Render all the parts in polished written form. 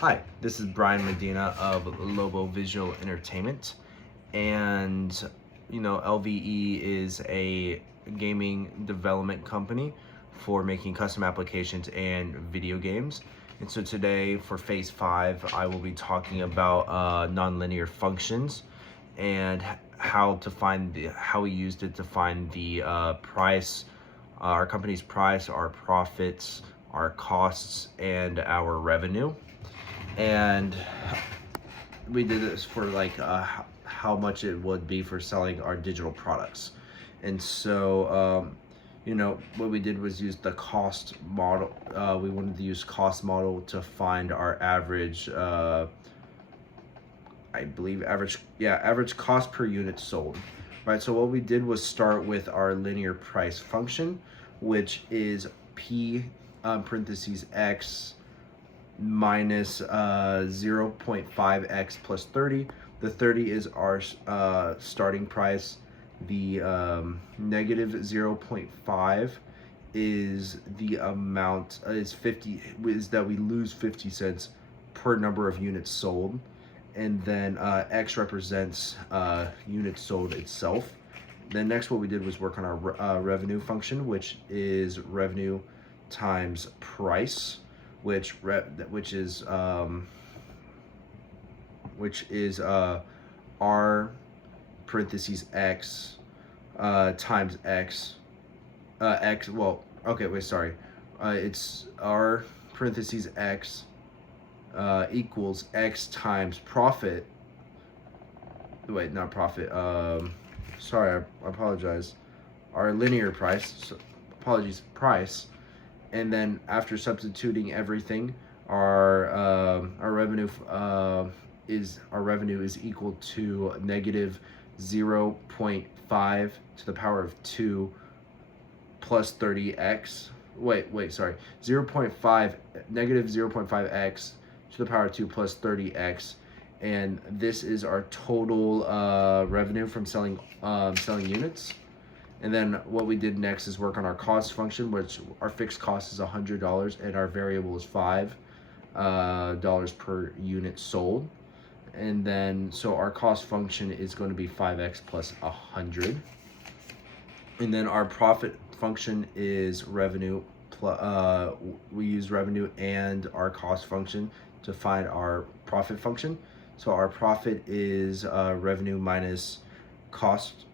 Hi, this is Brian Medina of Lobo Visual Entertainment, and LVE is a gaming development company for making custom applications and video games. And so today for Phase 5, I will be talking about nonlinear functions and how we used it to find the price, our company's price, our profits, our costs, and our revenue. And we did this for how much it would be for selling our digital products. And so what we did was use the cost model. We wanted to use cost model to find our average, average cost per unit sold. Right, so what we did was start with our linear price function, which is p parentheses x minus 0.5x plus 30. The 30 is our starting price. The negative 0.5 is the amount, is that we lose 50 cents per number of units sold. And then x represents units sold itself. Then next what we did was work on our revenue function, which is revenue times price, which is r parentheses x times x x well okay wait sorry it's r parentheses x equals x times profit. Wait, not profit. Sorry, I apologize. Our linear price. Apologies, price. And then after substituting everything, our revenue is equal to negative 0.5 to the power of 2 plus 30x. Sorry. 0.5 negative 0.5x to the power of 2 plus 30x. And this is our total revenue from selling units. And then what we did next is work on our cost function, which our fixed cost is $100 and our variable is $5 per unit sold. And then so our cost function is going to be 5x plus 100. And then our profit function is revenue. We use revenue and our cost function to find our profit function. So our profit is revenue minus cost.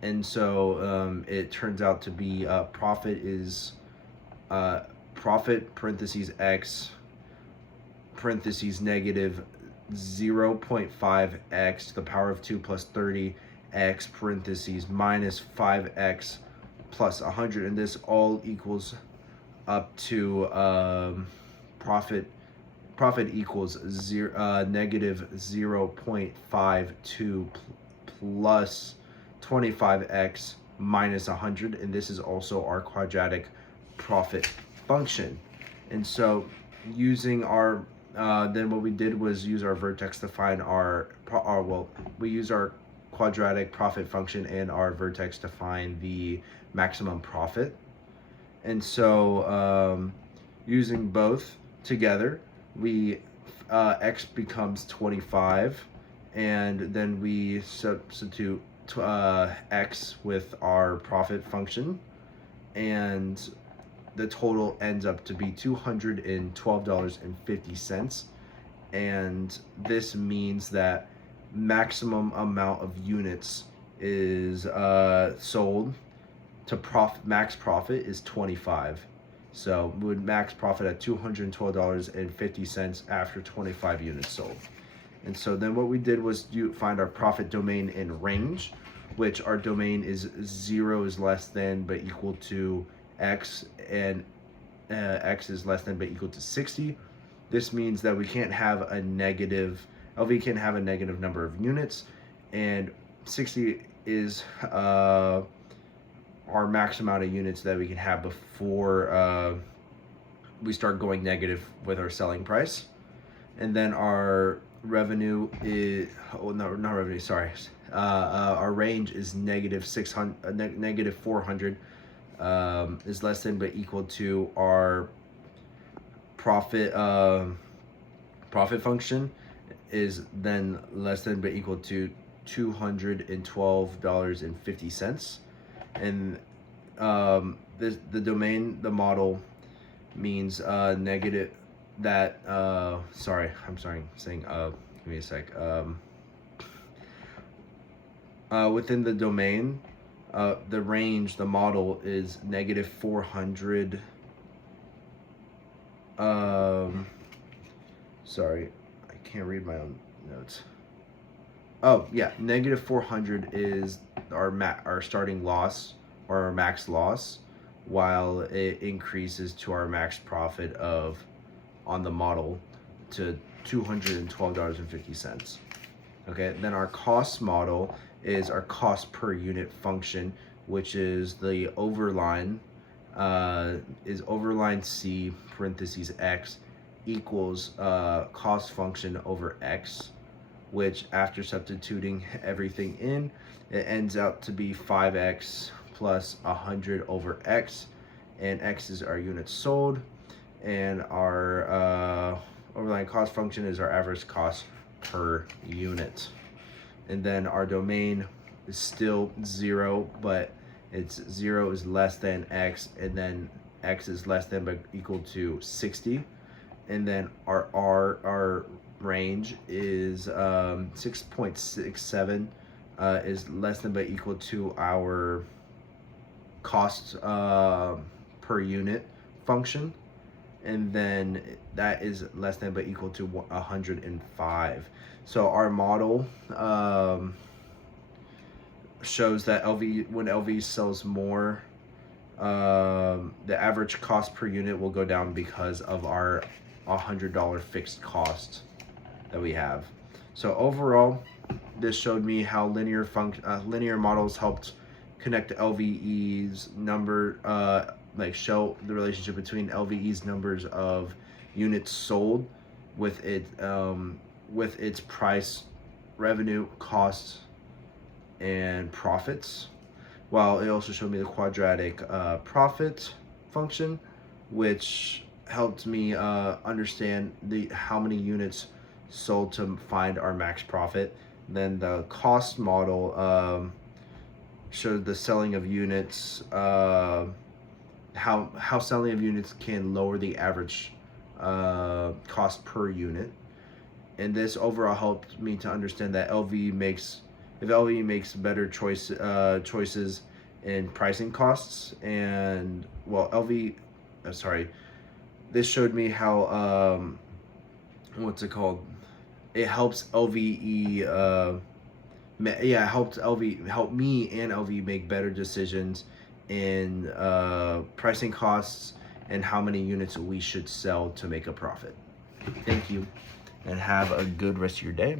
And so it turns out to be profit is profit parentheses x parentheses negative 0.5x to the power of 2 plus 30x parentheses minus 5x plus 100. And this all equals up to profit equals negative 0.52 plus 25x minus 100, and this is also our quadratic profit function. And so using our then what we did was use our vertex to find we use our quadratic profit function and our vertex to find the maximum profit. And so using both together, we x becomes 25, and then we substitute x with our profit function, and the total ends up to be $212.50. And this means that maximum amount of units is sold to max profit is 25. So we would max profit at $212.50 after 25 units sold. And so then what we did was find our profit domain in range, which our domain is 0 is less than but equal to x, and x is less than but equal to 60. This means that LV can't have a negative number of units, and 60 is our max amount of units that we can have before we start going negative with our selling price. And then our revenue is our range is negative 400 is less than but equal to our profit profit function is then less than but equal to $212.50. And the domain, the model means negative that sorry, saying give me a sec. Within the domain, the range, the model is negative 400. Sorry, I can't read my own notes. Oh yeah, negative 400 is our starting loss, or our max loss, while it increases to our max profit of, on the model, to $212.50. Okay, then our cost model is our cost per unit function, which is the overline, is overline C parentheses X equals cost function over X, which after substituting everything in, it ends out to be 5X plus 100 over X, and X is our units sold, and our overline cost function is our average cost per unit. And then our domain is still 0, but it's 0 is less than X, and then X is less than but equal to 60. And then our range is 6.67, is less than but equal to our cost per unit function, and then that is less than but equal to 105. So our model shows that when LV sells more, the average cost per unit will go down because of our $100 fixed cost that we have. So overall, this showed me how linear models helped connect LVE's number, like show the relationship between LVE's numbers of units sold with its price, revenue, costs, and profits. While it also showed me the quadratic profit function, which helped me understand how many units sold to find our max profit. Then the cost model showed the selling of units, how selling of units can lower the average cost per unit. And this overall helped me to understand that if LV makes better choices in pricing costs, and this showed me how it helps LVE helped me and LV make better decisions in pricing costs and how many units we should sell to make a profit. Thank you, and have a good rest of your day.